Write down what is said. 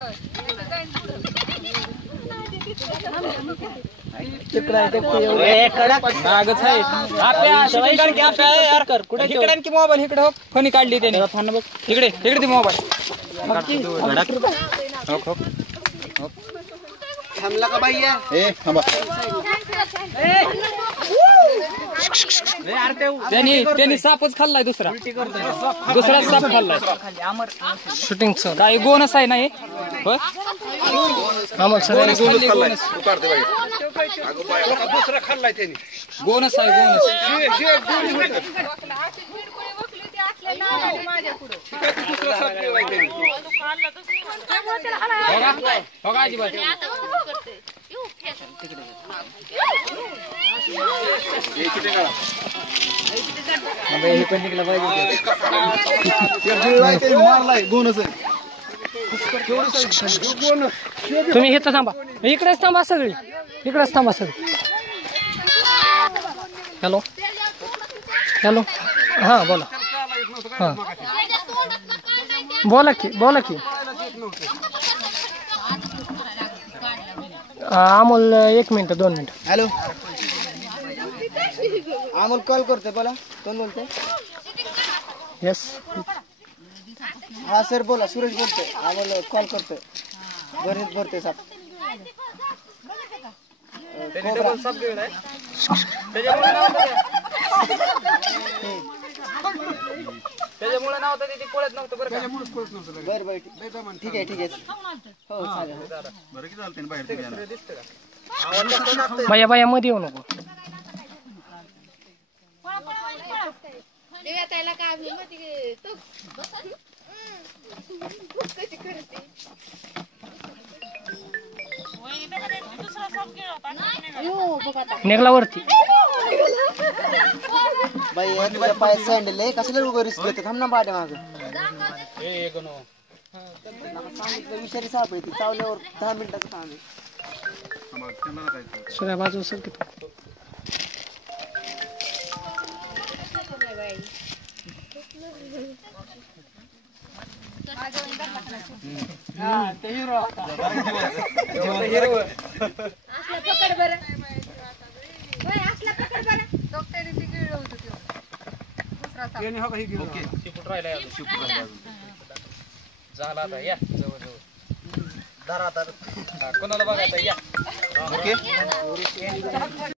mobile इकडे हो फणी काढली त्याने इकडे इकडे मोबाईल थांबला का भैया त्यांनी सापच खाल्लाय दुसरा साप खाल्लाय शूटिंग काही गोनस आहे नाही दुसरा खाल्लाय त्यांनी गोनस आहे गोनस अजिबात तुम्ही इथं थांबा इकडेच थांबा सगळी इकडेच थांबा सगळी हॅलो हॅलो हां बोला हां बोला की Amol 1 minute 2 minute hello Amol call करते बोला कोण बोलते यस हा सर बोला सुरेश बोलते अमोल कॉल करते गणित भरते साहेब त्याच्यामुळे नाव तर ते कळत नव्हतं बरं बरं ठीक आहे हो चालेल बाया मध्ये येऊ नको निघला वरती बाई पाय सँडल आहे कशाला उगा रिस्क घेते थांब ना पाठी माग विषारी साप आहे ती चावल्यावर 10 मिनिटाचं काम आहे सूर्या बाजू सर की झाला आता या जवळ कोणाला बघायचं या